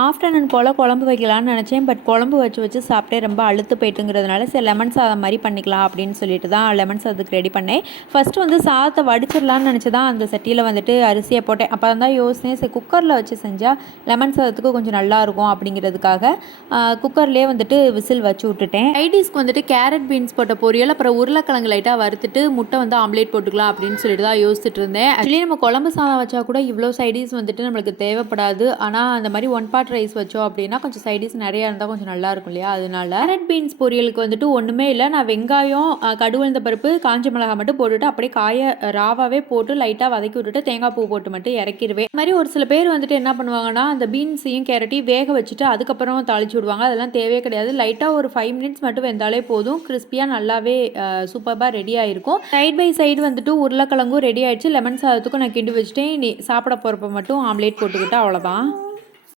Afternoon போல் குழம்பு வைக்கலான்னு நினச்சேன். பட் குழம்பு வச்சு வச்சு சாப்பிட்டே ரொம்ப அழுத்து போயிட்டுங்கிறதுனால சரி லெமன் சாதம் மாதிரி பண்ணிக்கலாம் அப்படின்னு சொல்லிட்டு தான் லெமன் சாதத்துக்கு ரெடி பண்ணேன். ஃபஸ்ட்டு வந்து சாதத்தை வடிச்சிடலான்னு நினச்சி தான் அந்த சட்டியில் வந்துட்டு அரிசியை போட்டேன். அப்போ தான் யோசனையே சரி குக்கரில் வச்சு செஞ்சால் லெமன் சாதத்துக்கு கொஞ்சம் நல்லாயிருக்கும் அப்படிங்கிறதுக்காக குக்கர்லேயே வந்துட்டு விசில் வச்சு விட்டுட்டேன். சைடிஷ்க்கு வந்துட்டு கேரட் பீன்ஸ் போட்ட பொரியல், அப்புறம் உருளைக்கிழங்கு லைட்டாக வறுத்துட்டு முட்டை வந்து ஆம்லேட் போட்டுக்கலாம் அப்படின்னு சொல்லிட்டு தான் யோசிச்சுட்டு இருந்தேன். ஆக்சுவலி நம்ம குழம்பு சாதம் வச்சா கூட இவ்வளோ சைடிஷ் வந்துட்டு நம்மளுக்கு தேவைப்படாது. ஆனால் அந்த மாதிரி ஒன் பார்ட் ரைஸ் வச்சோம் அப்படின்னா கொஞ்சம் சைடிஷ் நிறையா இருந்தால் கொஞ்சம் நல்லா இருக்கும் இல்லையா? அதனால கேரட் பீன்ஸ் பொரியலுக்கு வந்துட்டு ஒன்றுமே இல்லை. நான் வெங்காயம், கடுகுளுந்த பருப்பு, காஞ்ச மிளகாய் மட்டும் போட்டுட்டு அப்படியே ராவாவே போட்டு லைட்டாக வதக்கி விட்டுட்டு தேங்காய் பூ போட்டு மட்டும் இறக்கிடுவேன். இந்த மாதிரி ஒரு சில பேர் வந்துட்டு என்ன பண்ணுவாங்கன்னா அந்த பீன்ஸையும் கேரட்டையும் வேக வச்சுட்டு அதுக்கப்புறம் தாளிச்சு விடுவாங்க. அதெல்லாம் தேவையே கிடையாது. லைட்டாக ஒரு 5 மினிட்ஸ் மட்டும் வெந்தாலே போதும். கிறிஸ்பியாக நல்லாவே சூப்பராக ரெடி ஆகிருக்கும். சைட் பை சைடு வந்துட்டு உருளைக்கிழங்கும் ரெடி ஆகிடுச்சு. லெமன் சாதத்துக்கும் நான் கிண்டி வச்சுட்டேன். சாப்பிட போகிறப்ப மட்டும் ஆம்லேட் போட்டுக்கிட்டு அவ்வளோதான்.